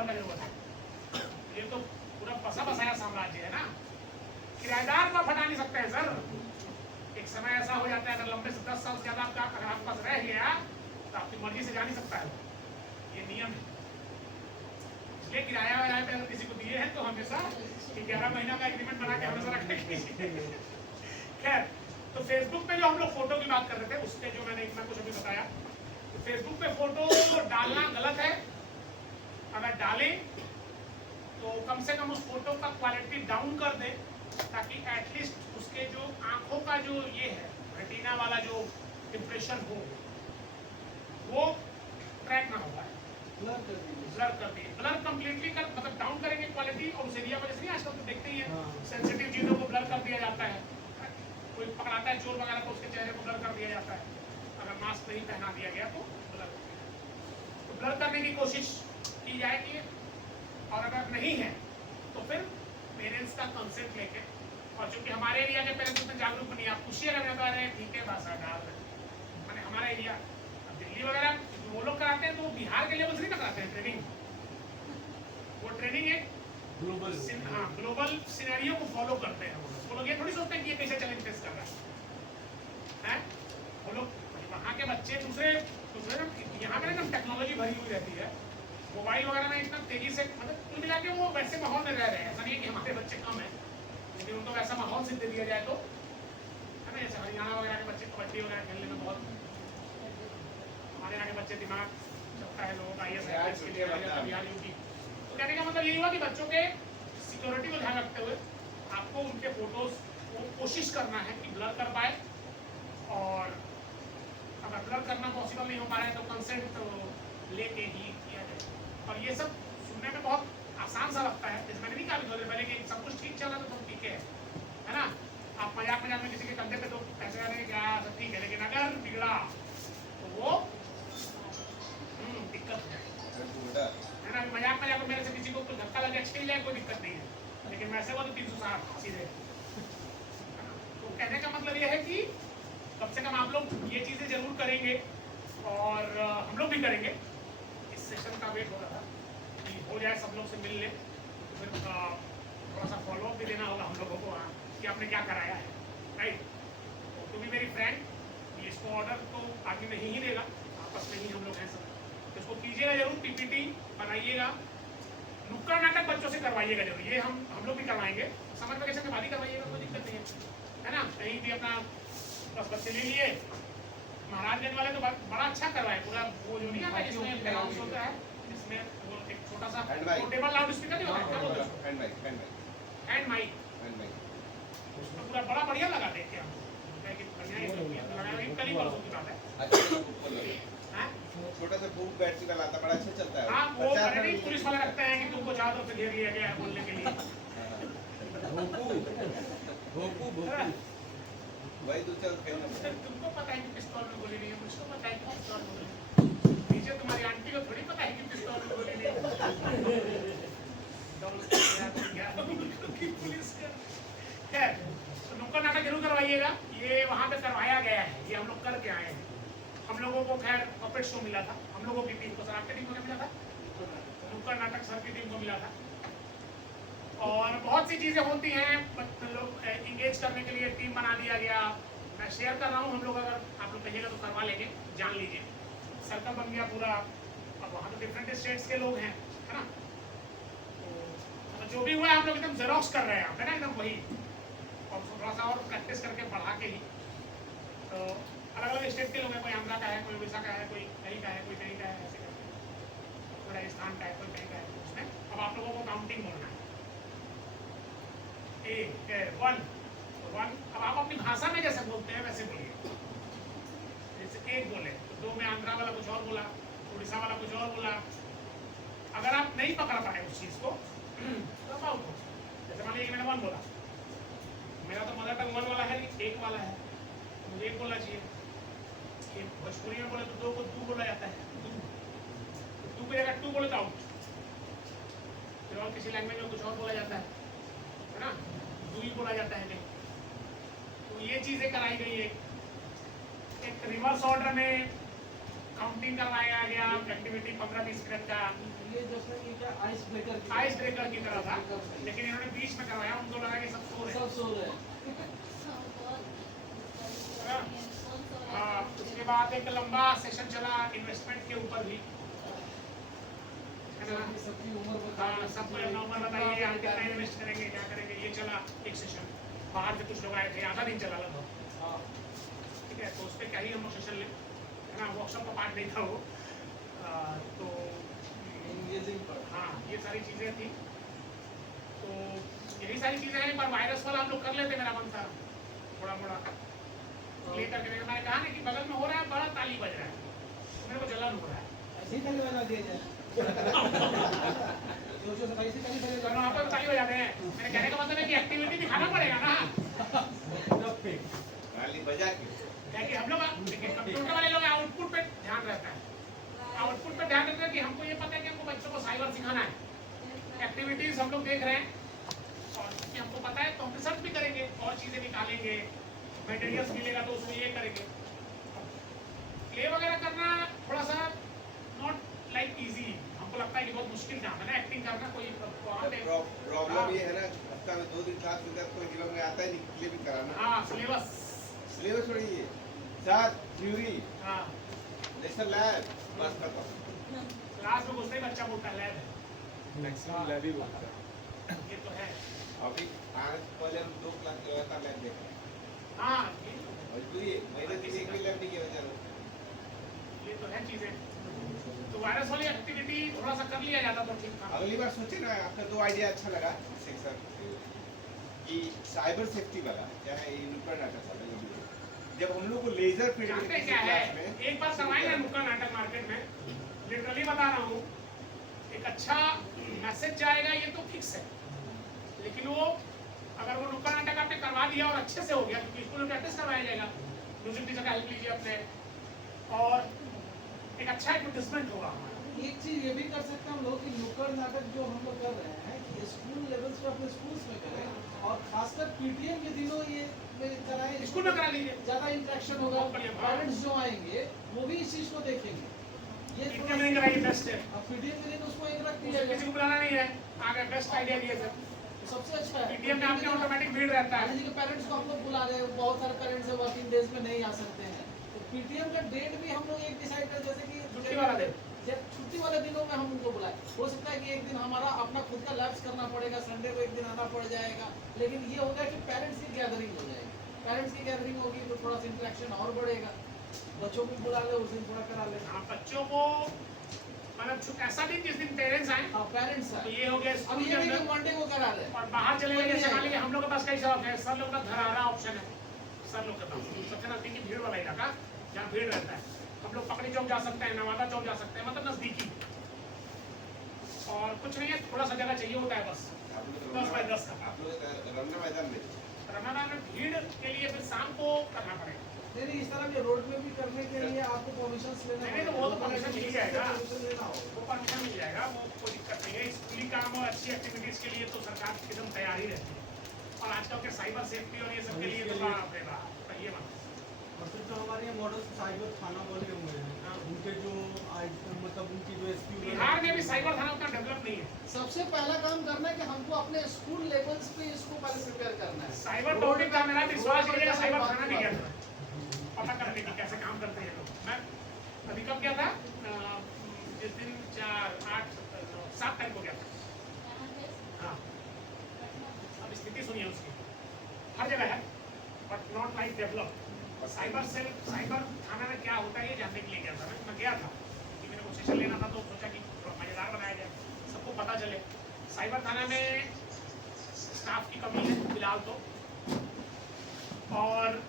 भर का जरूरत है? ये तो पूरा बसा बसाया साम्राज्य है ना, किराएदार तो हटा नहीं सकते हैं सर। एक समय ऐसा हो जाता है अगर लंबे से 10 साल से ज्यादा आपका अगर आपके पास रह गया तो आपकी मर्जी से जा नहीं सकता है, ये नियम है। इसलिए किराया वराया पे अगर किसी को दिए हैं तो हमेशा 11 महीना का एग्रीमेंट बना के हमेशा रखेंगे। खैर, तो फेसबुक पे जो हम लोग फोटो की बात कर रहे थे उसके जो मैंने इतना कुछ अभी बताया, तो फेसबुक पे फोटो डालना गलत है। अगर डालें तो कम से कम उस फोटो का क्वालिटी डाउन कर दें, ताकि एटलीस्ट उसके जो आंखों का जो ये है रेटिना वाला जो इंप्रेशन हो वो ट्रैक ना हो पाए। ब्लर कर दिए, ब्लर कंप्लीटली कर मतलब डाउन करेंगे क्वालिटी, और उस एरिया पर जैसे आजकल तो देखते ही हैं सेंसिटिव चीजों को ब्लर कर दिया जाता है। कोई पकड़ाता है चोर वगैरह तो उसके चेहरे को ब्लर कर दिया जाता है, अगर मास्क नहीं पहना दिया गया तो ब्लर करने की कोशिश की जाएगी। और अगर नहीं है तो फिर पेरेंट्स का कंसेंट लेके, और चूंकि हमारे एरिया के पेरेंट्स उतने जागरूक नहीं, आप खुशी अगर बता रहे हैं ठीक है भाषा डाल रहे, मैंने हमारा एरिया दिल्ली वगैरह वो लोग कराते हैं तो बिहार के लेवल से नहीं कराते हैं ट्रेनिंग, वो ट्रेनिंग एक ग्लोबल सिनेरियो को फॉलो करते हैं। वो लोग ये थोड़ी सोचते हैं कि ये कैसे चैलेंज फेस कर रहा है। वो लोग वहाँ के बच्चे दूसरे यहाँ पे ना टेक्नोलॉजी भरी हुई रहती है, मोबाइल वगैरह में इतना तेजी से, मतलब कुल मिला के वो वैसे माहौल में रह रहे हैं। ऐसा नहीं है कि हमारे बच्चे कम हैं, लेकिन उनको वैसा माहौल सिद्ध दिया जाए तो है ना। जैसे हरियाणा वगैरह के बच्चे कबड्डी वगैरह खेलने में बहुत, हमारे यहाँ के बच्चे दिमाग चलता है लोगों का, IAS के लिए बिहार यूपी। तो कहने का मतलब ये हुआ कि बच्चों के सिक्योरिटी को ध्यान रखते हुए आपको उनके फोटोज को कोशिश करना है कि ब्लर कर पाए, और अगर ब्लर करना पॉसिबल नहीं हो पा रहा है तो कंसेंट तो लेके ही किया जाए। और ये सब सुनने में बहुत आसान सा लगता है, जैसे मैंने भी कहा थोड़ी देर पहले कि सब कुछ ठीक चल रहा तो ठीक है ना। आप मजाक मजाक में किसी के कंधे पे तो पैसे डालेंगे क्या, सब ठीक है, लेकिन अगर बिगड़ा तो वो दिक्कत है ना। मजाक मजाक में मेरे से किसी को कोई धक्का लगे एक्सचेंज जाए कोई दिक्कत नहीं है, लेकिन वैसे वो तो 360 सीधे। तो कहने का मतलब ये है कि कम से कम आप लोग ये चीज़ें जरूर करेंगे, और हम लोग भी करेंगे। इस सेशन का वेट हो रहा था कि हो जाए, सब लोग से मिल ले, फिर थोड़ा सा फॉलोअप भी देना होगा हम लोगों को कि आपने क्या कराया है, राइट। तो भी मेरी फ्रेंड इसको ऑर्डर तो आगे नहीं ही देगा, आपस में ही हम लोग हैं सब, तो इसको कीजिएगा जरूर, PPT बनाइएगा, नुक्कड़ नाटक बच्चों से करवाइएगा जरूर। ये हम लोग भी करवाएंगे, समर वेकेशन के बाद ही करवाइएगा, कोई दिक्कत नहीं है ना। कहीं भी अपना 10 बच्चे ले लिए, महाराजगंज वाले तो बड़ा अच्छा करवाए, पूरा वो जो नहीं आता जिसमें अनाउंस होता है, जिसमें वो एक छोटा सा पोर्टेबल लाउड स्पीकर नहीं होता, क्या बोलते हैं, हैंड माइक, उसमें पूरा बड़ा बढ़िया लगा देख के हम कल ही परसों की बात है। छोटा सा बुक बैटरी वाला आता, बड़ा अच्छा चलता है। हाँ, वो नहीं पुलिस वाले रखते हैं कि तुमको चारों तरफ से घेर लिया गया है बोलने के लिए। भाई तो चल तुमको पता है कि पिस्तौल में गोली नहीं है, मुझको पता है कि पिस्तौल में गोली, नीचे तुम्हारी आंटी को थोड़ी पता है कि पिस्तौल में गोली नहीं है। पुलिस खैर, तो नुक्कड़ नाटक जरूर करवाइएगा। ये वहाँ पे करवाया गया है, ये हम लोग करके आए हैं। हम लोगों को खैर पपेट शो मिला था, हम लोगों की टीम को, सर आपकी टीम को मिला था, नुक्कड़ नाटक सर की टीम को मिला था। और बहुत सी चीज़ें होती हैं, लोग इंगेज करने के लिए टीम बना दिया गया। मैं शेयर कर रहा हूँ, हम लोग अगर आप लोग कहिएगा तो करवा लेंगे, जान लीजिए। सर्कल बन गया पूरा, अब वहाँ तो डिफरेंट स्टेट्स के लोग हैं, है ना। तो जो भी हुआ है हम लोग एकदम जेरोक्स कर रहे हैं, है ना, एकदम वही, और थोड़ा सा और प्रैक्टिस करके बढ़ा के ही। तो अलग अलग स्टेट के लोग हैं, कोई आंध्रा का है, कोई उड़ीसा का है, कोई कहीं का है, कोई कहीं का है, ऐसे करके कोई राजस्थान का है, कोई कहीं का है। उसमें अब आप लोगों को काउंटिंग बोलना है, 1 अब आप अपनी भाषा में जैसे बोलते हैं वैसे बोलिए। जैसे 1 बोले तो 2 में आंध्रा वाला कुछ और बोला, उड़ीसा वाला कुछ और बोला। अगर आप नहीं पकड़ पाए उस चीज़ को तो अब आउट हो। जैसे मान लीजिए कि मैंने 1 बोला, मेरा तो मदर टंग 1 वाला है, 1 वाला है, तो मुझे 1 बोलना चाहिए। ये भोजपुरी में बोले तो 2 को 2 बोला जाता है, 2 की जगह 2 बोले तो आउट। फिर और किसी लैंग्वेज में कुछ और बोला जाता है ना, 2 ही बोला जाता है नहीं। तो ये चीज़ें कराई गई है। एक रिवर्स ऑर्डर में काउंटिंग करवाया गया, एक्टिविटी 15-20 मिनट का ये जैसे कि क्या आइस ब्रेकर की तरह था, लेकिन इन्होंने बीच में करवाया, उनको लगा कि सब सो रहे हैं। सब सो रहे हैं। हाँ, उसके बाद एक लंबा सेशन चला इन्वेस्टमेंट के ऊपर भी, है ना। सबकी उम्र हाँ, सबको अपना उम्र बताइए, आप कितना इन्वेस्ट करेंगे, क्या करेंगे, ये चला एक सेशन। बाहर से कुछ लोग आए थे, आधा दिन चला लगभग। हाँ, ठीक है, तो उस पर क्या ही हम लोग सेशन ले, है ना, वर्कशॉप का पार्ट नहीं था वो। तो एंगेजिंग पर। हाँ, ये सारी चीज़ें थी, तो यही सारी चीज़ें हैं। पर वायरस वाला हम लोग कर लेते, मेरा मन था थोड़ा मोड़ा लेकर के। मैंने कहा ना कि बगल में हो रहा है, बड़ा ताली बज रहा है, तो मेरे को जलन हो रहा है। ऐसे ही ताली बजा दिया जाए। जोर से ऐसे ताली बजा तो वहाँ पर ताली हो जाते हैं। मेरे कहने का मतलब है कि एक्टिविटी दिखाना पड़ेगा ना, ताली बजा के क्या कि हम लोग देखिए कंप्यूटर वाले लोग आउटपुट पे ध्यान रहता है, आउटपुट पे ध्यान रहता है कि हमको ये पता है कि हमको बच्चों को साइबर सिखाना है। एक्टिविटीज हम लोग देख रहे हैं और क्योंकि हमको पता है तो हम रिसर्च भी करेंगे और चीज़ें निकालेंगे, मटेरियल्स मिलेगा तो उसमें ये करेंगे। प्ले वगैरह करना थोड़ा सा नॉट लाइक इजी, हमको लगता है कि बहुत मुश्किल काम है ना एक्टिंग करना। कोई वहाँ पे प्रॉब्लम ये है ना, हफ्ता में 2 दिन क्लास होता है, कोई दिमाग में आता ही नहीं, इसलिए भी कराना। हाँ, सिलेबस सिलेबस छोड़िए, साथ थ्योरी, हाँ, लेसन लैब, बस खत्म। क्लास में घुसते ही बच्चा बोलता है लैब है, मैक्सिमम लैब ही बोलता है। ये तो है। अभी आज पहले हम 2 क्लास लगातार लैब देख रहे हैं, हाँ, ये तो है। मजबूरी है, महीने की एक भी लैब नहीं किया बेचारा। ये तो है चीजें। तो वायरस वाली एक्टिविटी थोड़ा सा कर लिया जाता तो ठीक था। अगली बार सोचे ना, आपका 2 आइडिया अच्छा लगा सेक्शन कि साइबर सेफ्टी वाला, चाहे नुक्कड़ नाटक वाला, जब हम लोग को लेजर फील्ड जानते क्या है, एक बार करवाए ना नुक्कड़ नाटक मार्केट में, लिटरली बता रहा हूँ, एक अच्छा मैसेज जाएगा ये तो फिक्स है। लेकिन वो अगर वो नुक्कड़ नाटक आपने करवा दिया और अच्छे से हो गया, क्योंकि स्कूल में प्रैक्टिस करवाया जाएगा, म्यूजिक टीचर का हेल्प लीजिए अपने, और एक अच्छा एडवर्टिजमेंट होगा हमारा। एक चीज ये भी कर सकते हैं हम लोग कि नुक्कड़ नाटक जो हम लोग कर रहे हैं कि स्कूल लेवल्स पे अपने स्कूल्स में करें, और खासकर पीटीएम के दिनों ये कराएं, स्कूल में करा लीजिए, ज्यादा इंटरेक्शन होगा, पेरेंट्स जो आएंगे वो भी इस चीज को देखेंगे। ये इतना नहीं कराइए, बेस्ट है। अब पीटीएम के दिन उसको एक रख दिया किसी को बुलाना नहीं है, आगे बेस्ट आइडिया दिए सर। तो सबसे अच्छा है। पीटीएम में आपने ऑटोमेटिक भीड़ रहता है। मान लीजिए पेरेंट्स को हम लोग बुला रहे हैं, बहुत सारे पेरेंट्स है वर्किंग डेज में नहीं आ सकते हैं, तो पीटीएम का डेट भी हम लोग एक डिसाइड कर, जैसे कि छुट्टी वाला दिन, छुट्टी वाले दिनों में हम उनको बुलाए। हो सकता है कि एक दिन हमारा अपना खुद का लैब्स करना पड़ेगा, संडे को एक दिन आना पड़ जाएगा, लेकिन ये होगा कि पेरेंट्स की गैदरिंग हो जाएगी। पेरेंट्स की गैदरिंग होगी तो थोड़ा सा इंटरेक्शन और बढ़ेगा। बच्चों को बुला ले, उस दिन थोड़ा करा ले। हाँ, बच्चों को मतलब ऐसा दिन जिस दिन पेरेंट्स आए, हाँ, पेरेंट्स तो है। ये हो गया अब स्कूल के ये नहीं कि अंदर, मंडे को करा ले। और बाहर चले गए जैसे मान लीजिए हम लोग के पास कई शौक है, सर लोग का धरारा ऑप्शन है, सर लोग के पास सबसे नजदीकी भीड़ वाला इलाका जहाँ भीड़ रहता है, हम लोग पकड़ी चौक जा सकते हैं, नवादा चौक जा सकते हैं, मतलब नजदीकी, और कुछ नहीं है, थोड़ा सा जगह चाहिए होता है बस, आप लोग 10 बाय 10 का। आप लोग रमना मैदान में रमना में भीड़ के लिए फिर शाम को करना पड़ेगा। नहीं, इस तरह के रोड में भी करने के लिए आपको परमिशन लेना नहीं, तो वो तो permission मिल जाएगा। permission लेना होगा। वो परमिशन मिल जाएगा, वो कोई दिक्कत नहीं है। स्कूली काम और अच्छी एक्टिविटीज के लिए तो सरकार एकदम तैयार ही रहती है, और आजकल के साइबर सेफ्टी और ये सब के लिए तो बाप रे बाप, कहिए मत। और फिर जो हमारे यहाँ मॉडल साइबर थाना बने हुए हैं, उनके जो मतलब उनकी जो एसपी बिहार में भी साइबर थाना उतना डेवलप नहीं है। सबसे पहला काम करना है कि हमको अपने स्कूल लेवल्स पे इसको पहले प्रिपेयर करना है। साइबर टॉपिक का मेरा विश्वास है साइबर थाना नहीं गया था पता करने की कैसे काम करते हैं लोग। मैं अभी कब गया था, जिस दिन 4, 8, 7 तारीख को गया था। हाँ, अब स्थिति सुनिए उसकी, हर जगह है but not like develop. Cyber cell, cyber थाना में क्या होता है ये जानने के लिए गया था मैं गया था कि मेरे को सेशन लेना था, तो सोचा कि मजेदार बनाया जाए, सबको पता चले। साइबर थाना में स्टाफ की कमी है फिलहाल तो, और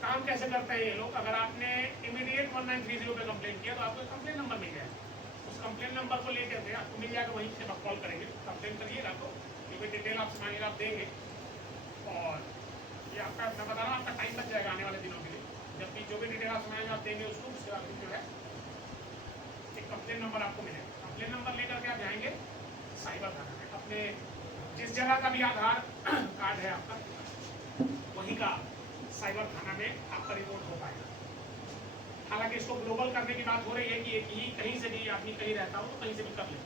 काम कैसे करते हैं ये लोग, अगर आपने इमीडिएट 1930 पे कंप्लेन किया तो आपको एक कंप्लेन नंबर मिल जाएगा, उस कंप्लेन नंबर को लेकर के आपको मिल जाएगा, वहीं से आप कॉल करेंगे, कंप्लेन करिएगा तो जो भी डिटेल आपसे मांगेगा आप देंगे, और ये आपका मैं बता रहा हूँ आपका टाइम बच जाएगा आने वाले दिनों के लिए। जब भी जो भी डिटेल आपसे मांगेगा आप देंगे उसको, उसके बाद जो है एक कंप्लेन नंबर आपको मिलेगा। कंप्लेन नंबर लेकर के आप जाएंगे साइबर थाना में, अपने जिस जगह का भी आधार कार्ड है आपका वहीं का साइबर थाना में आपका रिपोर्ट हो पाएगा। हालांकि इसको ग्लोबल करने की बात हो रही है कि एक ही कहीं से भी आदमी कहीं रहता हो तो कहीं से भी कर ले।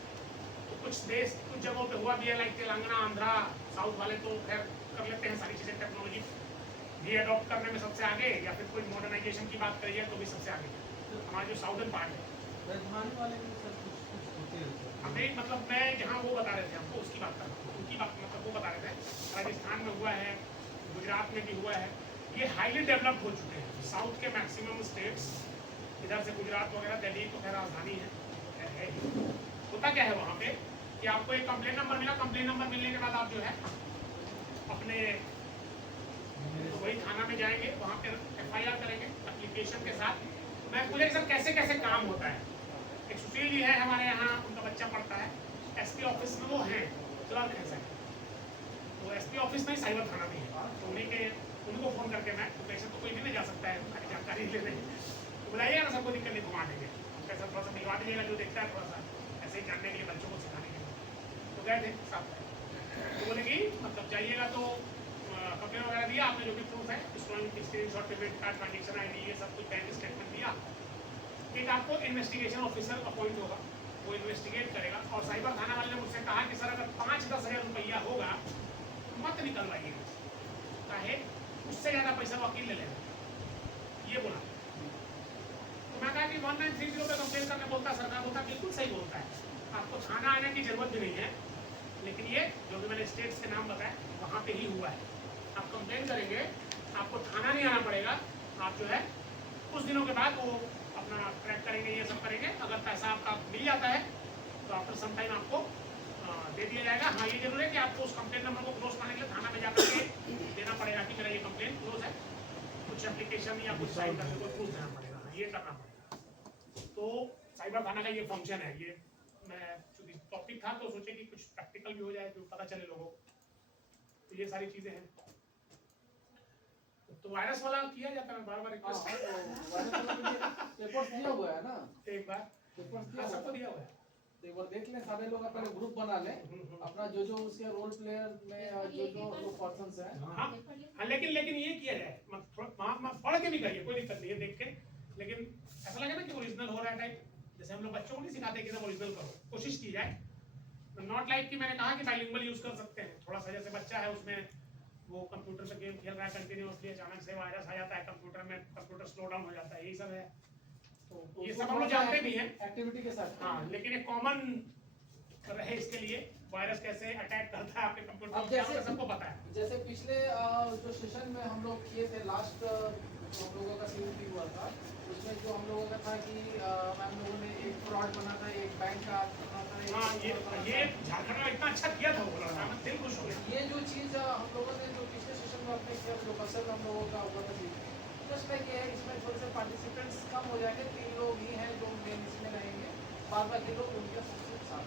तो कुछ देश कुछ जगहों पे हुआ भी है, लाइक तेलंगाना, आंध्रा, साउथ वाले तो खैर कर लेते हैं सारी चीज़ें, टेक्नोलॉजी भी अडॉप्ट करने में सबसे आगे, या फिर कोई मॉडर्नाइजेशन की बात करिए तो भी सबसे आगे हमारा जो साउदर्न पार्ट है। राजधानी वाले में सर कुछ होते हैं सर। हमें मतलब मैं जहाँ वो बता रहे थे हमको उसकी बात कर रहा हूँ, उनकी बात मतलब वो बता रहे थे राजस्थान में हुआ है, गुजरात में भी हुआ है, ये हाईली डेवलप्ड हो चुके हैं। साउथ के मैक्सिमम स्टेट्स, इधर से गुजरात वगैरह, दिल्ली तो खैर राजधानी है ही। होता क्या है वहाँ पे कि आपको एक कंप्लेन नंबर मिला, कंप्लेन नंबर मिलने के बाद आप जो है अपने तो वही थाना में जाएंगे, वहाँ पे FIR करेंगे एप्लीकेशन के साथ। मैं पूछे सर कैसे कैसे काम होता है। एक सुशील जी है हमारे यहाँ, उनका बच्चा पढ़ता है SP ऑफिस में, वो हैं क्लर्क है सर, तो SP ऑफिस में ही साइबर थाना भी है, तो उनको फ़ोन करके मैं लोकेशन तो कोई भी नहीं जा सकता है खाली जानकारी लेने, तो बुलाइएगा ना, सबको दिक्कत नहीं, घुमा देंगे। कैसा थोड़ा सा मिलवा दीजिएगा जो देखता है, थोड़ा सा ऐसे ही जानने के लिए, बच्चों को सिखाने के लिए। तो गए थे साथ में, तो बोले कि मतलब जाइएगा तो कंप्लेन वगैरह दिया आपने, जो भी प्रूफ है, screenshot, payment card, transaction ID, ये सब कुछ बैंक स्टेटमेंट दिया। एक आपको इन्वेस्टिगेशन ऑफिसर अपॉइंट होगा, वो इन्वेस्टिगेट करेगा। और साइबर थाना वाले ने मुझसे कहा कि सर अगर 5-10 हज़ार रुपया होगा तो मत निकलवाइएगा, चाहे उससे ज़्यादा पैसा वकील ले लेगा, ये बोला। तो मैं कहा कि 1930 पे कंप्लेन करने बोलता है सरकार, बोलता बिल्कुल सही बोलता है, आपको थाना आने की जरूरत भी नहीं है, लेकिन ये जो भी मैंने स्टेट्स के नाम बताया वहाँ पे ही हुआ है। आप कंप्लेन करेंगे, आपको थाना नहीं आना पड़ेगा, आप जो है कुछ दिनों के बाद वो अपना ट्रैक करेंगे, ये सब करेंगे। अगर पैसा आपका मिल जाता है तो आफ्टर सम टाइम आपको दे दिया जाएगा। हाँ ये जरूर है कि आपको उस कंप्लेन नंबर को क्लोज करने के लिए थाना में जाकर के देना पड़ेगा कि मेरा ये कंप्लेन क्लोज है, कुछ एप्लीकेशन या कुछ साइन करके कोई प्रूफ देना पड़ेगा, हाँ ये करना पड़ेगा। तो साइबर थाना का ये फंक्शन है। ये मैं चूंकि टॉपिक था तो सोचे कि कुछ प्रैक्टिकल भी हो जाए, तो पता चले लोगों को, तो ये सारी चीज़ें हैं। तो वायरस वाला किया जाता है, बार-बार रिक्वेस्ट पेपर्स दिया हुआ है ना, एक बार पेपर्स दिया हाँ, हुआ सबको है। दिया हुआ है। तो एक बार देख लें, सारे लोग पहले ग्रुप बना लें, अपना जो उसके रोल प्लेयर में जो पर्सन्स हैं। हाँ हाँ, लेकिन ये किया जाए, वहाँ पढ़ के भी करिए, कोई दिक्कत नहीं है देख के, लेकिन ऐसा लगे ना कि ओरिजिनल हो रहा है टाइप, जैसे हम लोग बच्चों को नहीं सिखाते कि सब ओरिजिनल करो, कोशिश की जाए। नॉट लाइक कि मैंने कहा कि बाइलिंगुअल यूज कर सकते हैं, थोड़ा सा जैसे बच्चा है उसमें वो कंप्यूटर पे गेम खेल रहा है कंटिन्यूअसली, अचानक से वायरस आ जाता है कंप्यूटर में, कंप्यूटर स्लो डाउन हो जाता है, यही सब है। तो ये सब हम लोग जानते भी हैं एक्टिविटी के साथ। हाँ, लेकिन एक कॉमन रहे इसके लिए वायरस कैसे अटैक करता है आपके कंप्यूटर अब को, जैसे सबको पता है। जैसे पिछले जो सेशन में हम लोग किए थे, लास्ट हम लोगों का CVP हुआ था, उसमें जो हम लोगों का था कि मैम लोगों ने एक फ्रॉड बना था, एक बैंक का बना था, हाँ ये झारखंड में इतना अच्छा किया था, वो लड़का, मैं दिल खुश हो गया। ये जो चीज़ हम लोगों ने जो पिछले सेशन में अपने किया, जो कसर हम लोगों का हुआ था, जस्ट लाइक ये है, इसमें थोड़े से पार्टिसिपेंट्स कम हो जाएंगे, 3 लोग ही हैं जो मेन इसमें रहेंगे, बाद बाकी लोग उनके साथ।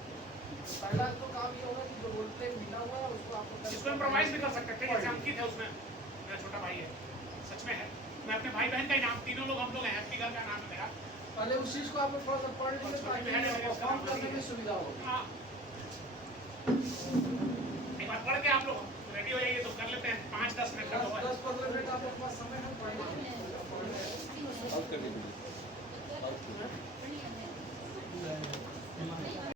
पहला तो काम ये होगा कि जो रोल प्ले मिला हुआ है उसको आपको इसको इम्प्रोवाइज भी कर सकते थे, जैसे अंकित है उसमें, मेरा छोटा भाई है, सच में है। मैं अपने भाई बहन का ही नाम, तीनों लोग हम लोग हैं, हैप्पी घर का नाम है मेरा। पहले उस चीज़ को आपको थोड़ा सा पढ़ लीजिए ताकि परफॉर्म करने में सुविधा होगी। हाँ, एक बार पढ़ के आप लोग रेडी हो जाइए तो कर लेते हैं, 5-10 मिनट का होगा। 10-15 मिनट आपके पास समय है पढ़ने आउट कर दीजिए। है